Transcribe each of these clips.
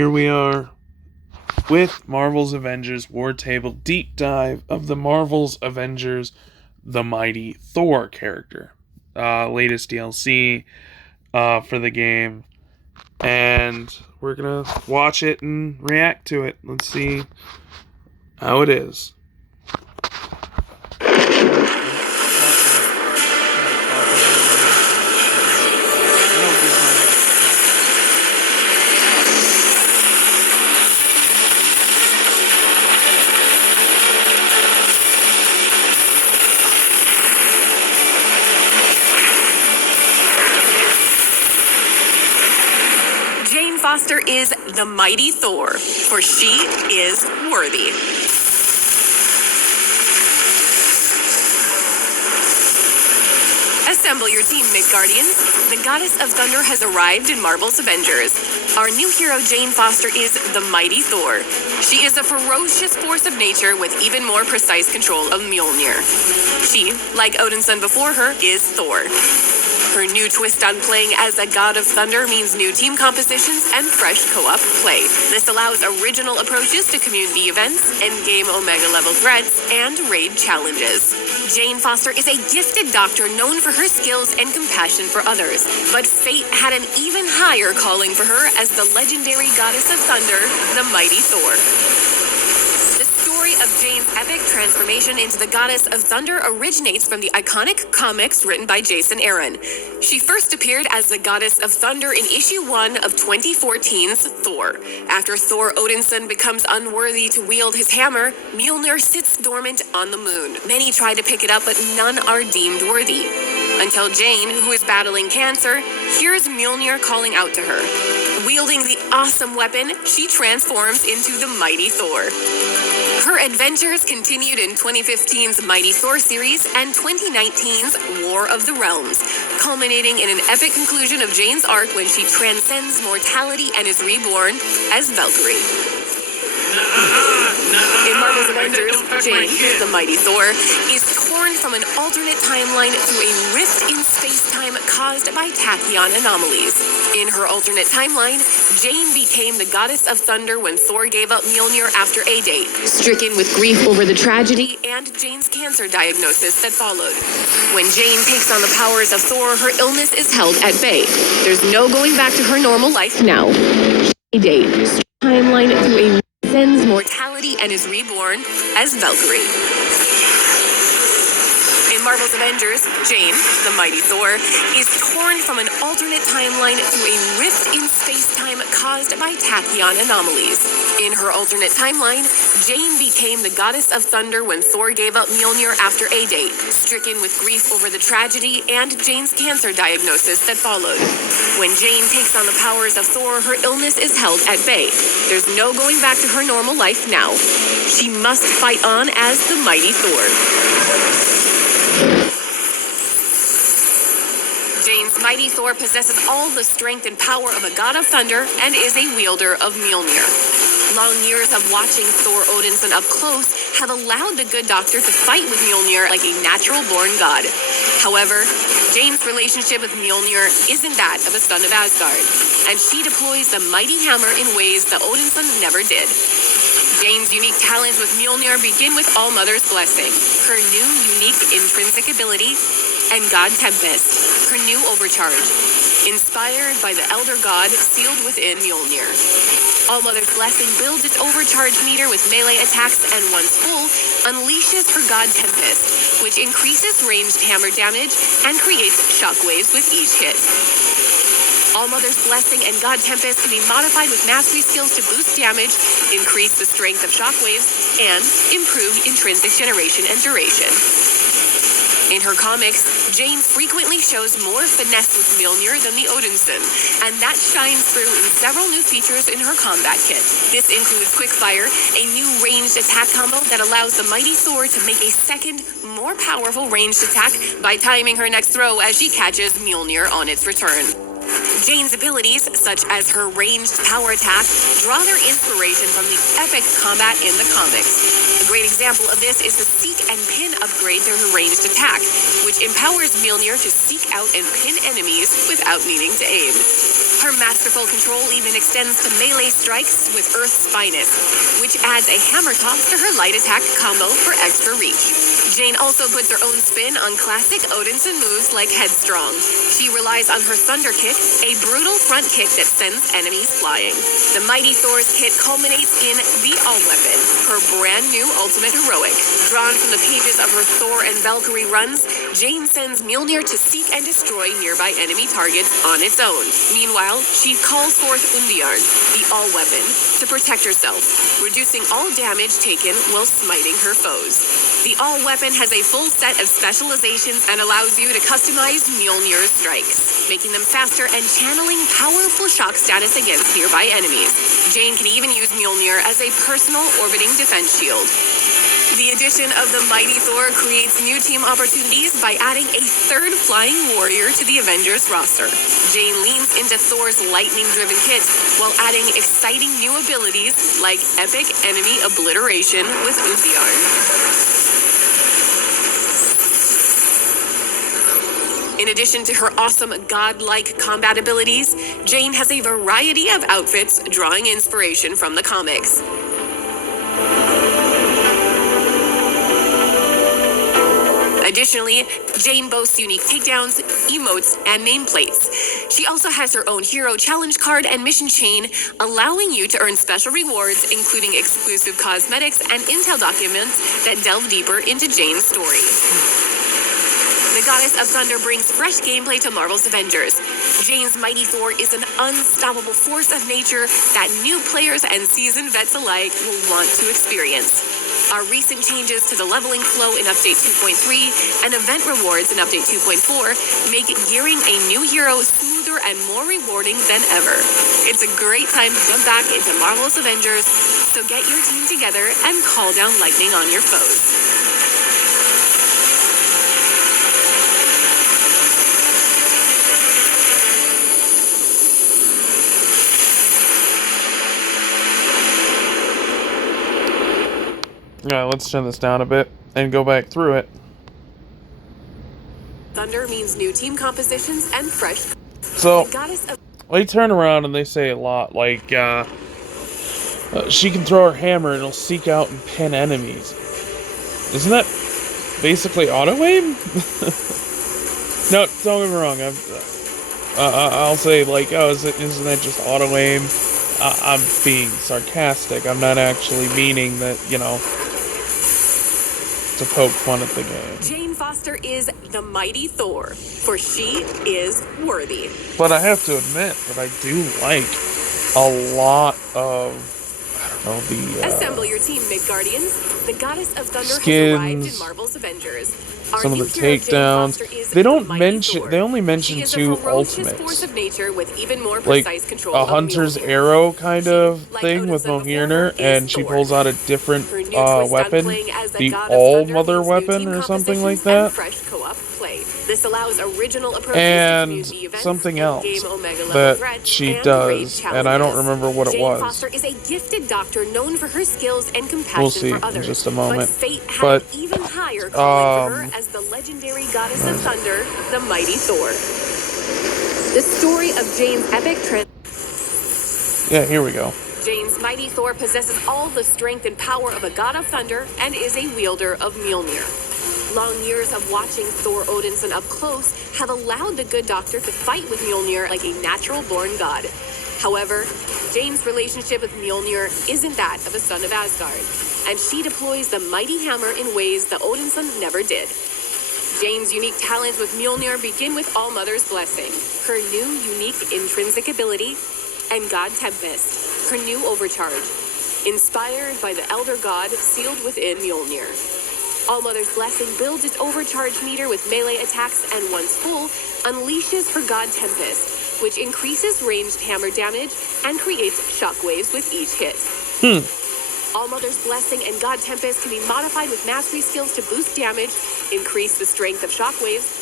Here we are with Marvel's Avengers War Table Deep Dive of the Marvel's Avengers The Mighty Thor character. Latest DLC for the game. And we're going to watch it and react to it. Let's see how it is. Jane Foster is the mighty Thor, for she is worthy. Assemble your team, Midgardians. The Goddess of Thunder has arrived in Marvel's Avengers. Our new hero, Jane Foster, is the mighty Thor. She is a ferocious force of nature with even more precise control of Mjolnir. She, like Odin's son before her, is Thor. Her new twist on playing as a god of thunder means new team compositions and fresh co-op play. This allows original approaches to community events, endgame Omega-level threats, and raid challenges. Jane Foster is a gifted doctor known for her skills and compassion for others. But fate had an even higher calling for her as the legendary goddess of thunder, the mighty Thor. The story of Jane's epic transformation into the goddess of thunder originates from the iconic comics written by Jason Aaron. She first appeared as the goddess of thunder in issue 1 of 2014's Thor. After Thor Odinson becomes unworthy to wield his hammer, Mjolnir sits dormant on the moon. Many try to pick it up, but none are deemed worthy. Until Jane, who is battling cancer, hears Mjolnir calling out to her. Wielding the awesome weapon, she transforms into the mighty Thor. Her adventures continued in 2015's Mighty Thor series and 2019's War of the Realms, culminating in an epic conclusion of Jane's arc when she transcends mortality and is reborn as Valkyrie. In Marvel's Avengers, Jane, the mighty Thor, is torn from an alternate timeline through a rift in space-time caused by tachyon anomalies. In her alternate timeline, Jane became the goddess of thunder when Thor gave up Mjolnir after A-Date, stricken with grief over the tragedy and Jane's cancer diagnosis that followed. When Jane takes on the powers of Thor, her illness is held at bay. There's no going back to her normal life now. A-Date, timeline through a sends mortality and is reborn as Valkyrie. In Marvel's Avengers, Jane, the mighty Thor, is torn from an alternate timeline through a rift in space-time caused by tachyon anomalies. In her alternate timeline, Jane became the goddess of thunder when Thor gave up Mjolnir after A-Date, stricken with grief over the tragedy and Jane's cancer diagnosis that followed. When Jane takes on the powers of Thor, her illness is held at bay. There's no going back to her normal life now. She must fight on as the mighty Thor. Jane's mighty Thor possesses all the strength and power of a god of thunder and is a wielder of Mjolnir. Long years of watching Thor Odinson up close have allowed the good doctor to fight with Mjolnir like a natural-born god. However, Jane's relationship with Mjolnir isn't that of a son of Asgard, and she deploys the mighty hammer in ways that Odinson never did. Jane's unique talents with Mjolnir begin with All-Mother's blessing, her new unique intrinsic ability, and God Tempest, her new overcharge, inspired by the Elder God sealed within Mjolnir. All-Mother's blessing builds its overcharge meter with melee attacks and once full, unleashes her God Tempest, which increases ranged hammer damage and creates shockwaves with each hit. All-Mother's blessing and God Tempest can be modified with mastery skills to boost damage, increase the strength of shockwaves, and improve intrinsic generation and duration. In her comics, Jane frequently shows more finesse with Mjolnir than the Odinson, and that shines through in several new features in her combat kit. This includes Quickfire, a new ranged attack combo that allows the mighty Thor to make a second, more powerful ranged attack by timing her next throw as she catches Mjolnir on its return. Jane's abilities, such as her ranged power attack, draw their inspiration from the epic combat in the comics. A great example of this is the Seek and Pin upgrade to her ranged attack, which empowers Mjolnir to seek out and pin enemies without needing to aim. Her masterful control even extends to melee strikes with Earth's finest, which adds a hammer toss to her light attack combo for extra reach. Jane also puts her own spin on classic Odinson moves like Headstrong. She relies on her Thunder Kick, a brutal front kick that sends enemies flying. The Mighty Thor's kit culminates in the All-Weapon, her brand new ultimate heroic. Drawn from the pages of her Thor and Valkyrie runs, Jane sends Mjolnir to seek and destroy nearby enemy targets on its own. Meanwhile, she calls forth Undiarn, the All-Weapon, to protect herself, reducing all damage taken while smiting her foes. The All-Weapon has a full set of specializations and allows you to customize Mjolnir's strikes, making them faster and channeling powerful shock status against nearby enemies. Jane can even use Mjolnir as a personal orbiting defense shield. The addition of the Mighty Thor creates new team opportunities by adding a third flying warrior to the Avengers roster. Jane leans into Thor's lightning-driven kit while adding exciting new abilities like epic enemy obliteration with Undiarn. In addition to her awesome godlike combat abilities, Jane has a variety of outfits drawing inspiration from the comics. Additionally, Jane boasts unique takedowns, emotes, and nameplates. She also has her own hero challenge card and mission chain, allowing you to earn special rewards, including exclusive cosmetics and intel documents that delve deeper into Jane's story. The Goddess of Thunder brings fresh gameplay to Marvel's Avengers. Jane's Mighty Thor is an unstoppable force of nature that new players and seasoned vets alike will want to experience. Our recent changes to the leveling flow in Update 2.3 and event rewards in Update 2.4 make gearing a new hero smoother and more rewarding than ever. It's a great time to jump back into Marvel's Avengers, so get your team together and call down lightning on your foes. Alright, let's turn this down a bit and go back through it. Thunder means new team compositions and fresh. So, they turn around and they say a lot, like, she can throw her hammer and it'll seek out and pin enemies. Isn't that basically auto-aim? No, don't get me wrong, I'll say, like, oh, isn't that just auto-aim? I'm being sarcastic, I'm not actually meaning that, you know, to poke fun at the game. Jane Foster is the Mighty Thor, for she is worthy. But I have to admit that I do like a lot of, I don't know, the Assemble your team, Midgardians. The Goddess of Thunder skins, has arrived in Marvel's Avengers. some of the takedowns. They don't mention. They only mention two ultimates, like a hunter's arrow kind of thing with Mjolnir, and she pulls out a different weapon, the All Mother weapon or something like that. This allows original and something else that she does, and I don't remember what it was. Jane Foster is a gifted doctor known for her skills and compassion We'll see for others. in just a moment. But fate had But, an even higher calling for her as the legendary goddess of thunder, the Mighty Thor. The story of Jane's epic Yeah, here we go. Jane's Mighty Thor possesses all the strength and power of a god of thunder and is a wielder of Mjolnir. Long years of watching Thor Odinson up close have allowed the good doctor to fight with Mjolnir like a natural-born god. However, Jane's relationship with Mjolnir isn't that of a son of Asgard, and she deploys the mighty hammer in ways the Odinson never did. Jane's unique talents with Mjolnir begin with All-Mother's blessing, her new unique intrinsic ability, and God Tempest, her new overcharge, inspired by the Elder God sealed within Mjolnir. All-Mother's blessing builds its overcharge meter with melee attacks, and once full, unleashes her God Tempest, which increases ranged hammer damage and creates shockwaves with each hit. All-Mother's blessing and God Tempest can be modified with mastery skills to boost damage, increase the strength of shockwaves,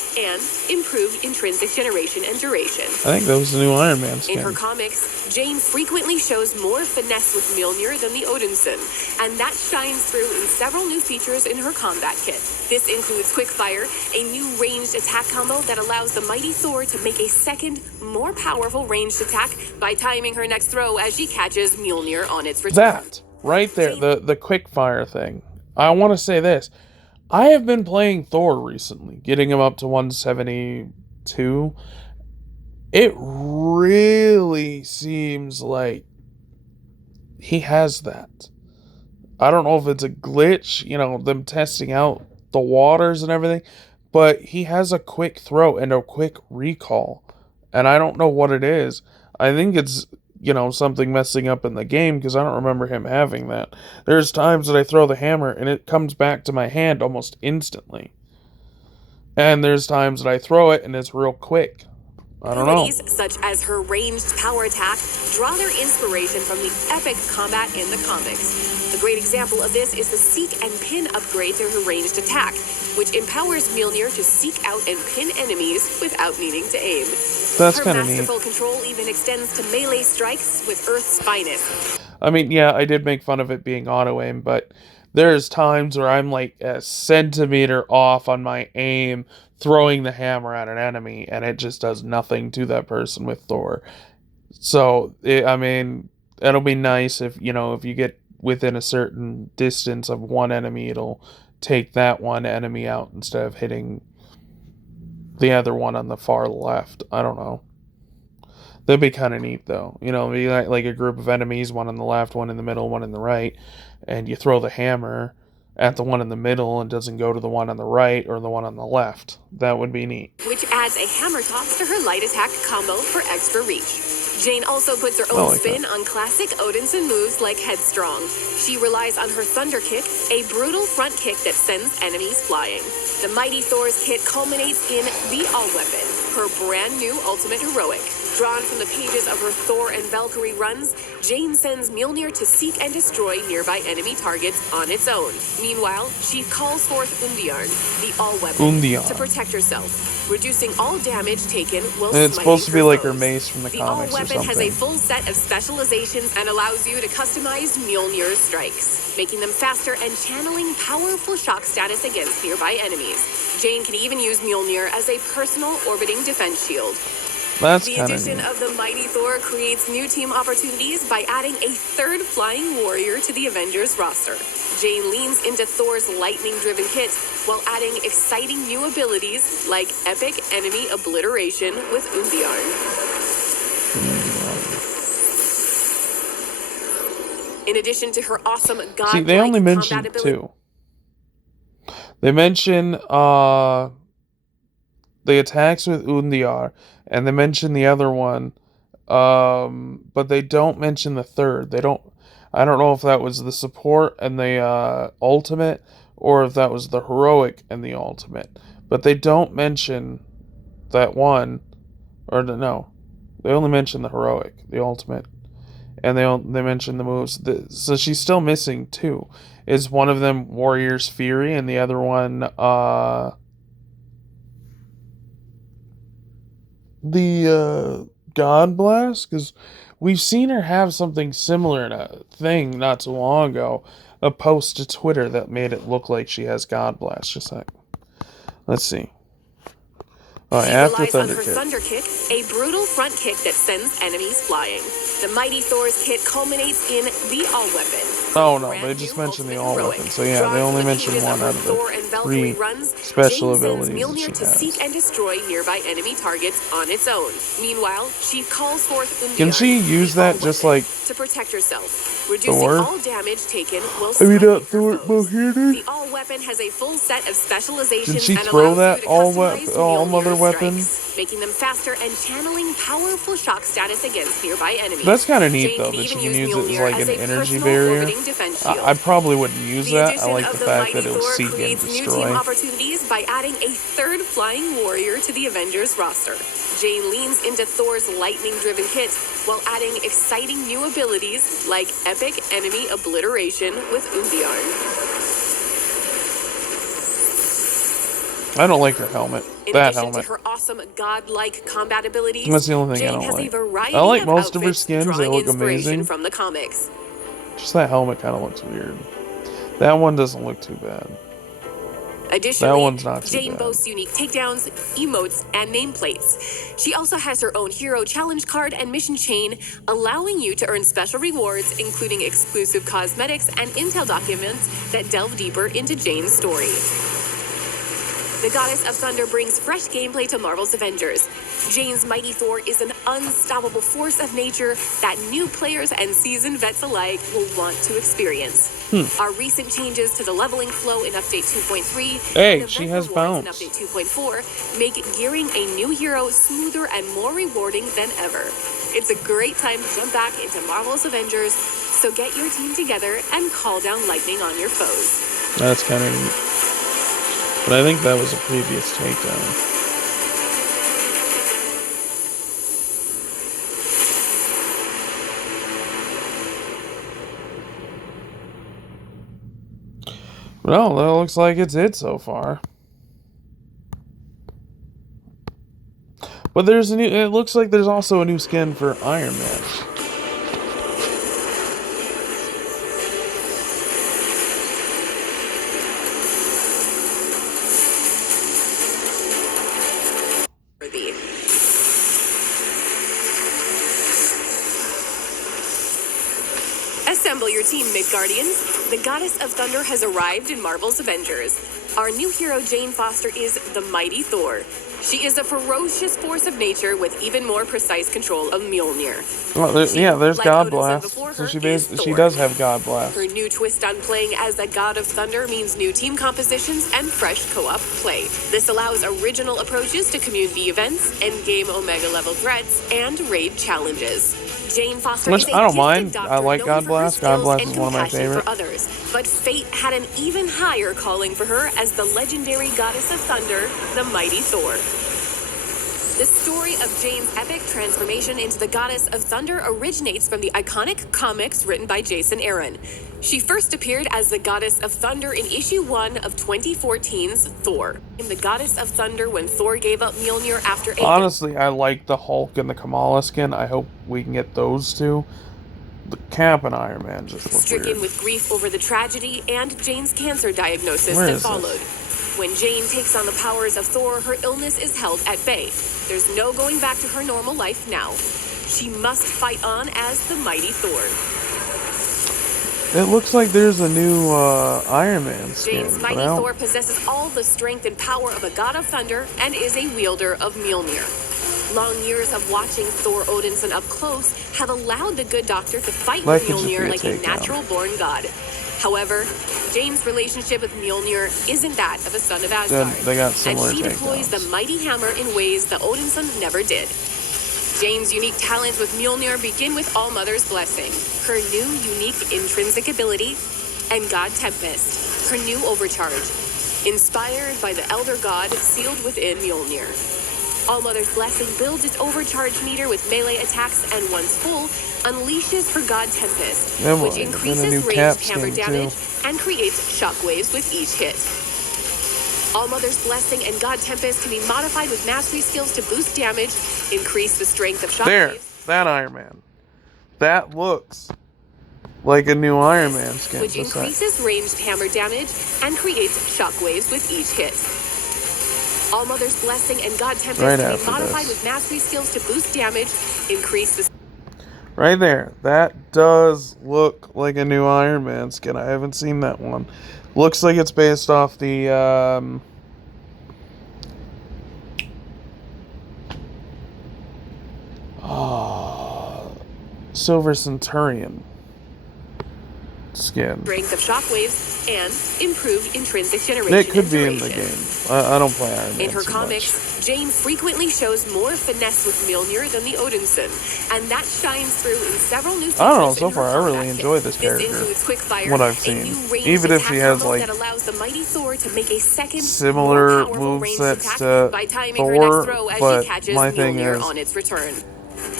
and improved intrinsic generation and duration. I think that was the new Iron Man skin. In her comics, Jane frequently shows more finesse with Mjolnir than the Odinson, and that shines through in several new features in her combat kit. This includes Quickfire, a new ranged attack combo that allows the mighty Thor to make a second, more powerful ranged attack by timing her next throw as she catches Mjolnir on its return. That, right there, the Quickfire thing. I want to say this. I have been playing Thor recently, getting him up to 172. It really seems like he has that. I don't know if it's a glitch, them testing out the waters and everything, but he has a quick throw and a quick recall. And I don't know what it is. I think it's, something messing up in the game because I don't remember him having that. There's times that I throw the hammer and it comes back to my hand almost instantly. And there's times that I throw it and it's real quick. I don't know. Abilities such as her ranged power attack draw their inspiration from the epic combat in the comics. A great example of this is the Seek and Pin upgrade to her ranged attack, which empowers Mjolnir to seek out and pin enemies without needing to aim. That's kind of neat. Her masterful control even extends to melee strikes with Earth's finest. I mean, yeah, I did make fun of it being auto-aim, but there's times where I'm like a centimeter off on my aim throwing the hammer at an enemy, and it just does nothing to that person with Thor. So, it'll be nice if you get within a certain distance of one enemy, it'll take that one enemy out instead of hitting the other one on the far left. I don't know. That'd be kind of neat, though. Be like a group of enemies, one on the left, one in the middle, one in the right, and you throw the hammer at the one in the middle and doesn't go to the one on the right or the one on the left. That would be neat. Which adds a hammer toss to her light attack combo for extra reach. Jane also puts her own spin on classic Odinson moves like Headstrong. She relies on her Thunder Kick, a brutal front kick that sends enemies flying. The Mighty Thor's kit culminates in the All-Weapon, her brand new ultimate heroic. Drawn from the pages of her Thor and Valkyrie runs, Jane sends Mjolnir to seek and destroy nearby enemy targets on its own. Meanwhile, she calls forth Undjarn, the All-Weapon, to protect herself, reducing all damage taken while and it's supposed to be like her mace from the comics or something. The All-Weapon has a full set of specializations and allows you to customize Mjolnir's strikes, making them faster and channeling powerful shock status against nearby enemies. Jane can even use Mjolnir as a personal orbiting defense shield. That's the addition of the Mighty Thor creates new team opportunities by adding a third flying warrior to the Avengers roster. Jane leans into Thor's lightning-driven kit while adding exciting new abilities like epic enemy obliteration with Undjarn. In addition to her awesome godlike See, they only mentioned two. They mention the attacks with Undjarn, and they mention the other one, but they don't mention the third. I don't know if that was the support and the ultimate, or if that was the heroic and the ultimate. But they don't mention that one, or no, they only mention the heroic, the ultimate, and they mention the moves. So she's still missing two. Is one of them Warrior's Fury, and the other one the God Blast? Because we've seen her have something similar in a thing not too long ago, a post to Twitter that made it look like she has God Blast. Just like, let's see. After Thunder Kick, a brutal front kick that sends enemies flying. The Mighty Thor's kit culminates in the All-Weapon. Oh no, they just mentioned the All-Weapon. So yeah, they only mentioned one out of the three special abilities Mjolnir that she to has. seek and destroy nearby enemy targets on its own. Meanwhile, she calls forth Undjarn, Can she use that just like to protect herself, reducing Thor? all damage taken while not Thor, The All-Weapon has a full set of specializations. Did she and throw allows that you to customize all-mother Mjolnir's weapon? strikes, making them faster and channeling powerful shock status against nearby enemies. That's kind of neat Jane though, can that she even can use use it as like Mjolnir an as a energy personal barrier. orbiting defense shield. I probably wouldn't use The that. I addition like of the the fact that Mighty it'll Thor seek and creates new team destroy. opportunities by adding a third flying warrior to the Avengers roster. Jane leans into Thor's lightning-driven kit while adding exciting new abilities like epic enemy obliteration with Undjarn. I don't like her helmet. In That addition to helmet. her awesome godlike combat abilities, That's the only thing I Jane don't has a like. I variety like of most of her outfits skins. They drawing look inspiration amazing. from the comics. Just that helmet kind of looks weird. That one doesn't look too bad. That Additionally, one's not too Jane bad. boasts unique takedowns, emotes, and nameplates. She also has her own hero challenge card and mission chain, allowing you to earn special rewards, including exclusive cosmetics and intel documents that delve deeper into Jane's story. The Goddess of Thunder brings fresh gameplay to Marvel's Avengers. Jane's mighty Thor is an unstoppable force of nature that new players and seasoned vets alike will want to experience. Our recent changes to the leveling flow in Update 2.3 Hey, and she event has rewards in bounce. Update 2.4 make gearing a new hero smoother and more rewarding than ever. It's a great time to jump back into Marvel's Avengers, so get your team together and call down lightning on your foes. That's kind of neat. But I think that was a previous takedown. Well, that looks like it's it so far. But there's a new. It looks like there's also a new skin for Iron Man. Assemble your team, Midgardians. The Goddess of Thunder has arrived in Marvel's Avengers. Our new hero, Jane Foster, is the mighty Thor. She is a ferocious force of nature with even more precise control of Mjolnir. Well, there's like God Odin said Blast. before So her, she is she Thor. does have God Blast. Her new twist on playing as the God of Thunder means new team compositions and fresh co-op play. This allows original approaches to community events, endgame Omega level threats, and raid challenges. Jane Foster Which is a I don't gifted mind. doctor I like known God for her Blast. God skills Blast and is one of my compassion favorite. for others. But fate had an even higher calling for her as the legendary Goddess of Thunder, the mighty Thor. The story of Jane's epic transformation into the Goddess of Thunder originates from the iconic comics written by Jason Aaron. She first appeared as the Goddess of Thunder in issue 1 of 2014's Thor. The Goddess of Thunder when Thor gave up Mjolnir after a... Honestly, I like the Hulk and the Kamala skin. I hope we can get those two. The Cap and Iron Man just look stricken weird. with grief over the tragedy and Jane's cancer diagnosis Where that is followed. this? When Jane takes on the powers of Thor, her illness is held at bay. There's no going back to her normal life now. She must fight on as the mighty Thor. It looks like there's a new Iron Man skin. Jane's mighty Thor possesses all the strength and power of a god of thunder and is a wielder of Mjolnir. Long years of watching Thor Odinson up close have allowed the good doctor to fight with Mjolnir like a natural-born god. However, Jane's relationship with Mjolnir isn't that of a son of Asgard, They got similar and she deploys the mighty hammer in ways the Odinson never did. Jane's unique talents with Mjolnir begin with All-Mother's Blessing, her new unique intrinsic ability, and God Tempest, her new overcharge, inspired by the Elder God sealed within Mjolnir. All-Mother's Blessing builds its overcharge meter with melee attacks and once full, unleashes her God Tempest, which increases ranged hammer damage and creates shockwaves with each hit. All-Mother's Blessing and God Tempest can be modified with mastery skills to boost damage, increase the strength of shockwaves. There, that Iron Man. That looks like a new Iron Man skin. Which increases ranged hammer damage and creates shockwaves with each hit. All-Mother's Blessing and God Tempest can be modified with mastery skills to boost damage, increase the... Right there. That does look like a new Iron Man skin. I haven't seen that one. Looks like it's based off the, Silver Centurion skin. Strength of shockwaves and improved intrinsic generation. It could be in the game. I don't play Iron Man. In her comics, Jane frequently shows more finesse with Mjolnir than the Odinson, and that shines through in several new features. I don't know, so far I really enjoy this character. This includes Quickfire, what I've seen. Even if she has like that allows the mighty Thor to make a second similar more powerful ranged movesets attack to by timing her Thor, next throw as but she catches my thing Mjolnir is on its return.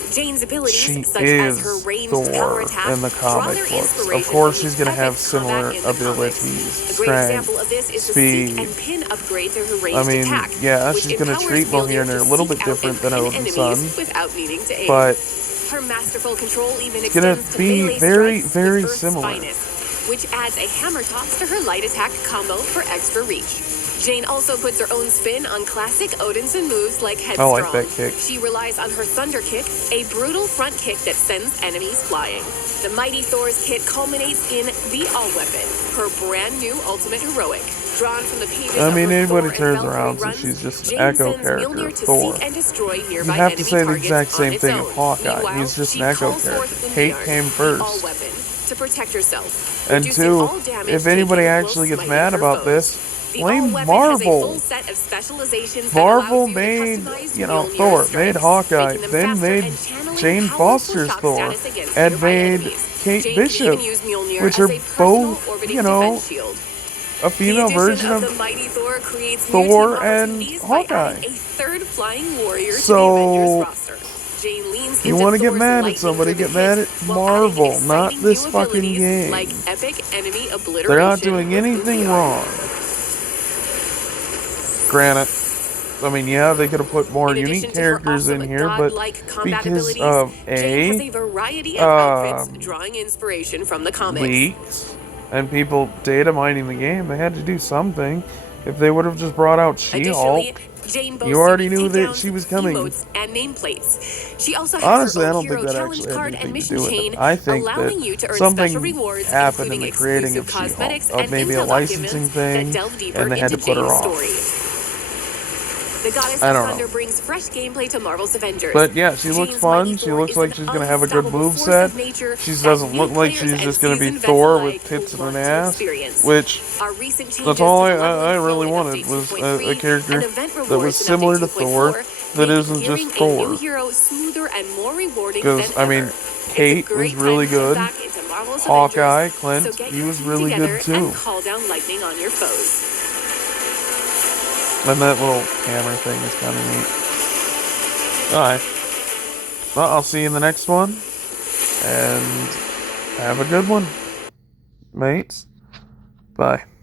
Jane's she abilities, such as her is ranged power Thor attack, in the draw comic their books. Of inspiration course, from she's the going to have epic similar combat in the comics. abilities, A great example of strength, this is the Seek speed. and Pin upgrade to her I ranged mean, attack, yeah, which she's going to empowers treat Mjolnir to Mjolnir a little seek bit out and different than pin Odin's enemies son, without needing to aim. but Her masterful control even it's going extends to to be melee very, strikes very with Earth's similar. finest, which adds a hammer toss to her light attack combo for extra reach. Jane also puts her own spin on classic Odinson moves like I Headstrong. like that kick. She relies on her Thunder Kick, a brutal front kick that sends enemies flying. The Mighty Thor's kit culminates in the All-Weapon, her brand new ultimate heroic. Drawn from the pages I of mean, her anybody Thor turns and Valkyrie around, so runs, she's just an Jane Echo sends character Mjolnir of to Thor. seek and destroy You nearby have to enemy say the targets exact on same its thing own. of Hawkeye. Meanwhile, He's just she an Echo calls character. forth Kate Gunnbjorn, came the first. All-Weapon, to protect herself. And Reducing two, all damage if anybody taken while actually gets smiting mad her about foes. this, The blame All-Weapon has a full Marvel. set of specializations that Marvel allows you to made, customize Thor, Mjolnir's made strikes, Hawkeye, making them then faster made and channeling Jane powerful Foster's shock Thor, status against and nearby made enemies. Kate Jane Bishop, can even use Mjolnir which as are a personal both, orbiting defense shield. a The female addition version of of the Mighty Thor creates new Thor team and opportunities by Hawkeye. adding a third flying warrior to the So, Avengers roster. Jane leans if you into want to get Thor's mad at lightning somebody, get driven mad hits at while adding Marvel, not exciting this new fucking abilities game. like epic enemy obliteration. They're not doing with anything Booyah. wrong. Granted, I mean, yeah, they could have put more In unique addition to her characters awesome in here, but godlike combat because abilities, of Jane has a variety of outfits drawing inspiration from the comics. leaks and people data mining the game, they had to do something. If they would have just brought out Additionally, She-Hulk, Jane boasts you already unique knew that takedowns, she was coming. emotes, and nameplates. She also has Honestly, her I own don't think hero that challenge actually had card and anything to mission do with chain, it. I think allowing that you to earn something special rewards, happened including in the creating exclusive of She-Hulk. cosmetics and Maybe a intel licensing documents thing, that delve deeper and they had into to put her Jane's off. story. The Goddess I of don't Thunder know. brings fresh gameplay to Marvel's Avengers. But yeah, she looks Jane's fun. Mighty She Thor looks is like an she's going to have a good unstoppable force moveset. of nature She that doesn't new look like players she's and just going to be seasoned Thor vets with alike tits will and an want to ass, experience. which Our recent changes that's all to the I leveling really flowing wanted update was a 2.3 character and event that was rewards in similar to update Thor, 2.4 that make isn't gearing just a new Thor. hero smoother and more rewarding than Because, ever. I mean, It's a Kate was great really time to good. jump back into Marvel's Hawkeye, Avengers, Clint, so get he your was team really together good too. and call down lightning on your foes. And that little hammer thing is kind of neat. Alright. Well, I'll see you in the next one. And have a good one, mates. Bye.